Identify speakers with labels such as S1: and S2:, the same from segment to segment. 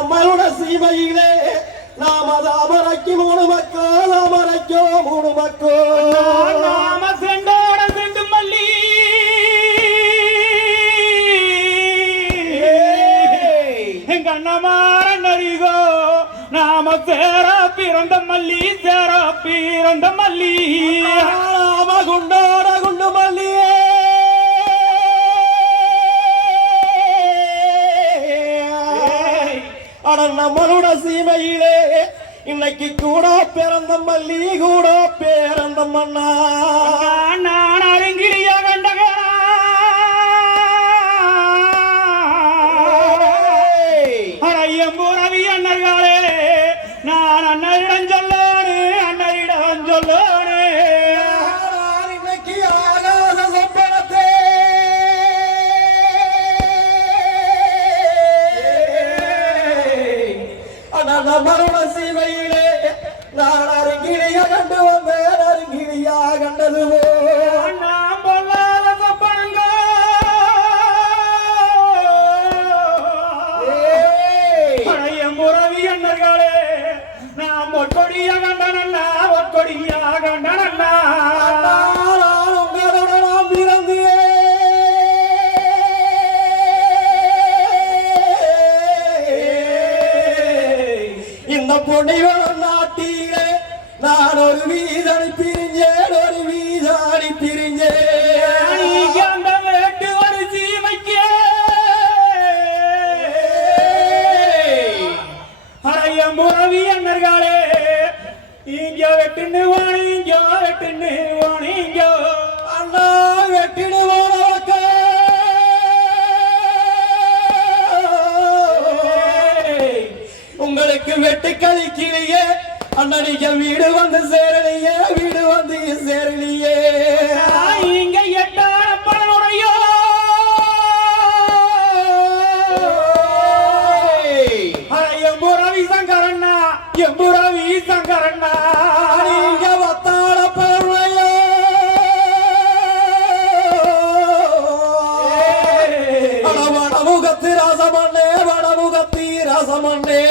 S1: நம்மளோட சீமையிலே நாம தாமரைக்கு மூணு மக்கள் தாமரைக்கோ மூணு மக்கள்.
S2: நாம செண்டோட செண்டு மல்லி. எங்க அண்ணமார நரிகோ நாம சேர பிறந்த மல்லி சேர பிறந்த மல்லி.
S1: நாம குண்டோட குண்டு மல்லியே அட நம்மளோட சீமையிலே இன்னைக்கு கூட பிறந்த மல்லி கூட பிறந்த மண்ணா மரண சீமையிலே நான் அருகிலேயே கண்டு இந்த நாட்டிலே நான் ஒரு வீதனை பிரிஞ்சேன் ஒரு வீதாடி பிரிஞ்சேன்.
S2: வேட்டு ஒரு சீமைக்கு. முறவி என்னர்களே இங்கே வெட்டுன்னு இங்கே வெட்டுன்னு.
S1: வெட்டு கழிக்கலையே அண்ணனிக்க வீடு வந்து சேரலையே வீடு வந்து சேரலையே.
S2: இங்க எட்டான பலனுடையோ அரையம்புறவி சங்கரண்ணா எம்புறவி சங்கரண்ணா.
S1: நீங்க வத்தாட அட வடமுகத்து ரசமண்ணே வடமுகத்தி ரசமண்ணே.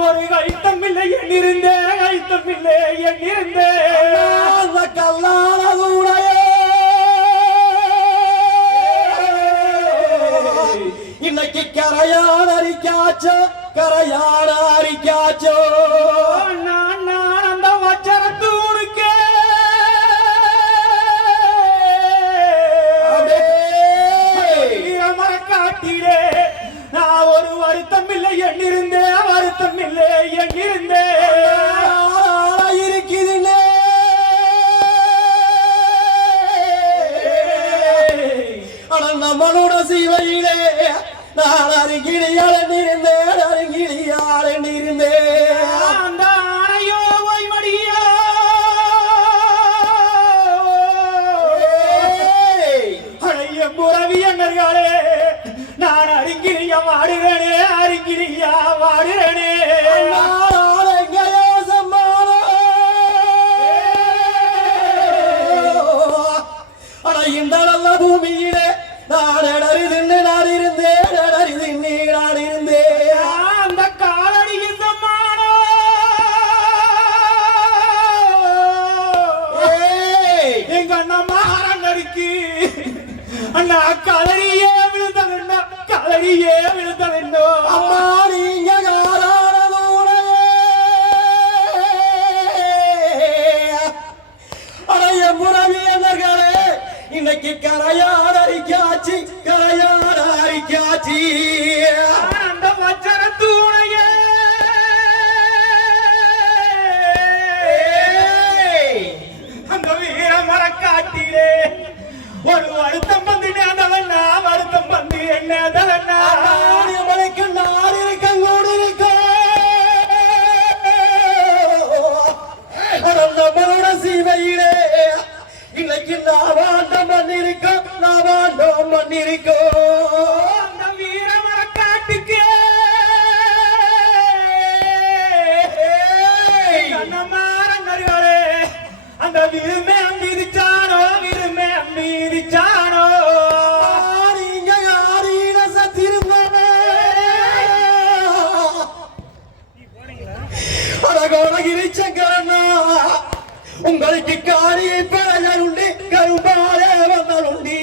S2: ஒரு கைத்தம் இல்லை எண்ணிருந்தேன் கைத்தம் இல்லை எண்ணிருந்தேன்
S1: அந்த கல்லானதுடையோ இன்னைக்கு கரையான அரிக்காச்சோ கரையான அரிக்காச்சோ.
S2: அறிங்கிறியா வாடுறேனே.
S1: இந்த நல்ல பூமியிலே நான் இடறிதின்னு நான் இருந்தேன் இடறிதின்னு நான் இருந்தேன்.
S2: அந்த காலடியின் சம்மானோ
S1: ஏய்,
S2: எங்க அண்ணா மாறண்ணருக்கு அண்ணா கலரியே விழுந்தவண்ணா கலரியே வேண்டும்.
S1: அம்மா!
S2: அந்த விரும்பே மீதிச்சானோ? விரும்பே மீதிச்சானோ?
S1: நீங்க யாரீன சத்திருந்தனே. அழகோடகிரி சங்கரண்ணா உங்களுக்கு காரியை பெறலுண்டி வந்தலுண்டி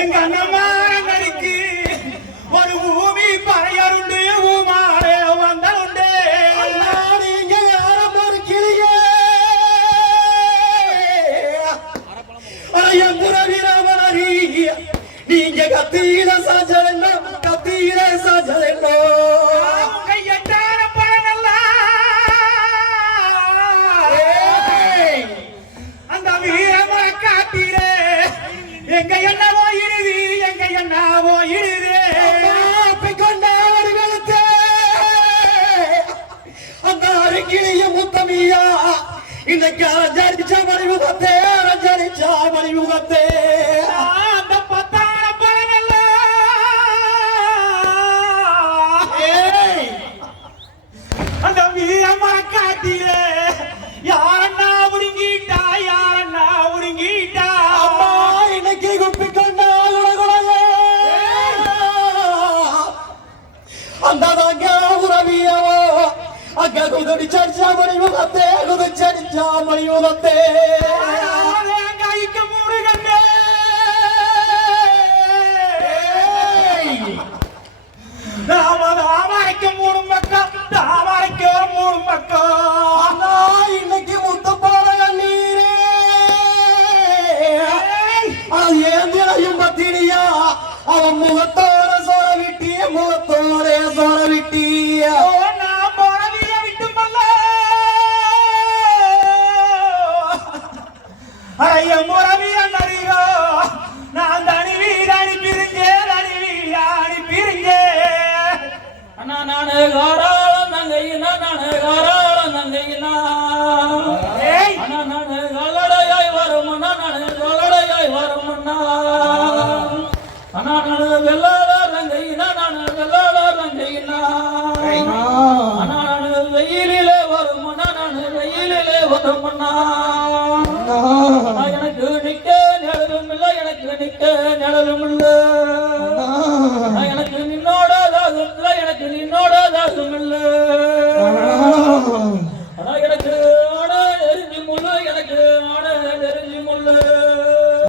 S2: எங்க அண்ணமாரங்களுக்கு
S1: வீரவனரி நீங்க கத்தியில சாஜலோ கத்தியில
S2: காட்டிலே எங்க என்னவோ இழுது எங்க என்னவோ இழுது
S1: கொண்டாடுகளுக்கு அந்த அருகிலேய முத்தமியா. இன்னைக்கு அரஞ்சரிச்ச மணிமுகத்தே அரஞ்சரிச்ச மணிமுகத்தே
S2: அந்த பத்தான பழமெல்லாம் அந்த வீரமலை காட்டிலே யாரண்ணா உடுங்கிட்டா யாரண்ணா உடுங்கிட்டா?
S1: அம்மா இன்னைக்கு குப்பி கொண்டா குடகுடையே அந்த தாங்க உறவியவோ அங்க குதிச்சடிச்சா மணிமுகத்தே குதிச்சடிச்சா மணிமுகத்தே
S3: 阿姆格特